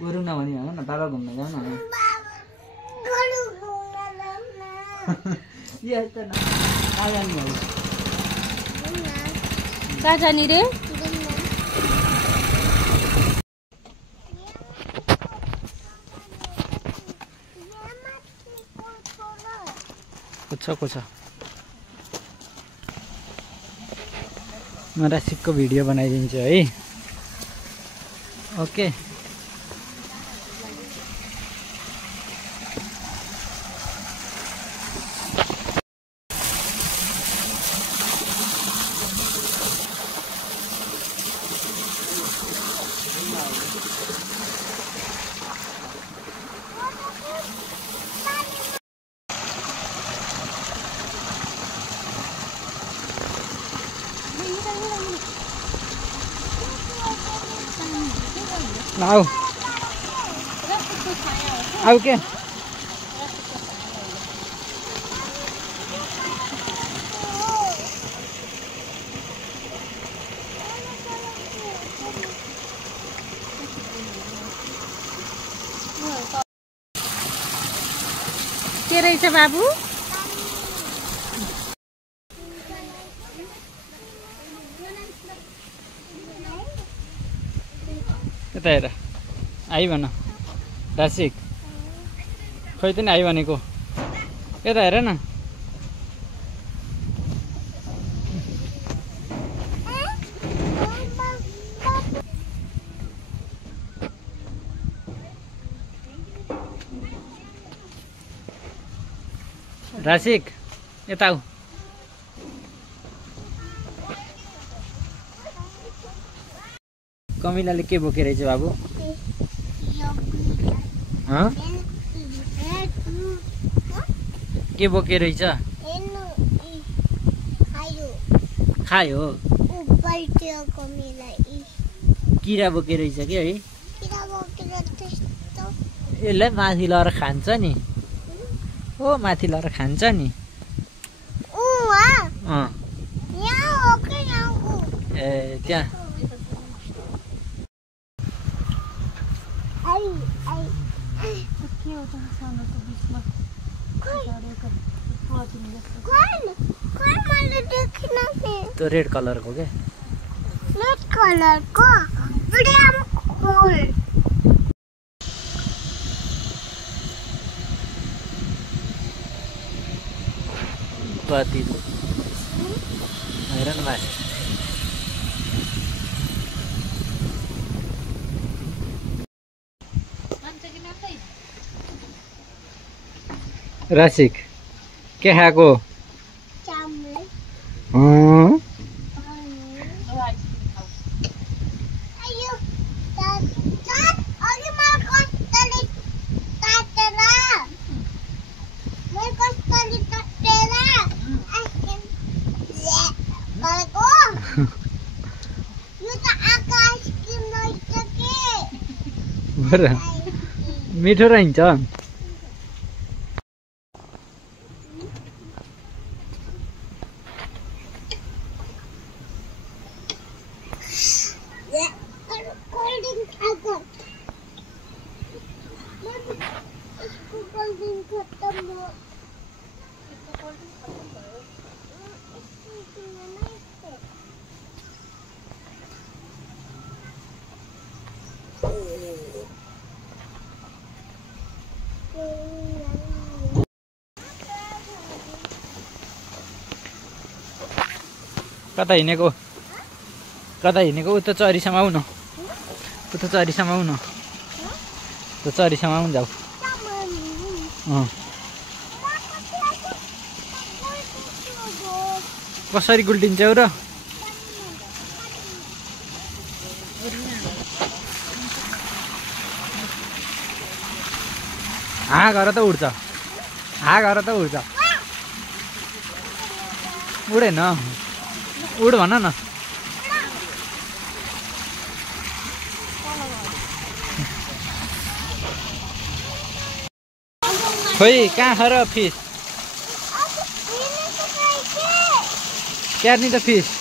गोरु नभनी हो न बाबा घुम्न जाऊ न यस्तो न आगामी हो कहाँ जाने रे कुछ म राशिकको भिडियो बनाइदिन्छु है ओके आओ आओ के रहेछ बाबु यता हेर आई भन राशिक खोइ त नि आई भनेको यता हेर न राशिक यता आऊ कमिलाले के बोकेर रहेछ बाबु के बोकेर रहेछ खायो किरा बोकेर रहेछ के है यसलाई माथि लगाएर खान्छ नि ओ माथि लगाएर खान्छ नि ए त्यहाँ त्यो रेड कलरको के रेड कलरको कति हेर न भाइ राशिक के खाएको मिठो रहन्छ कता हिँडेको उता चरीसम्म आऊ न उता चरीसम्म आऊ न उता चरीसम्म आउनु जाऊ कसरी गुल्टिन्छौ र हाँ घर त उड्छ उडेन उड भन न खोइ कहाँ छ र फिस क्यार्नी त फिस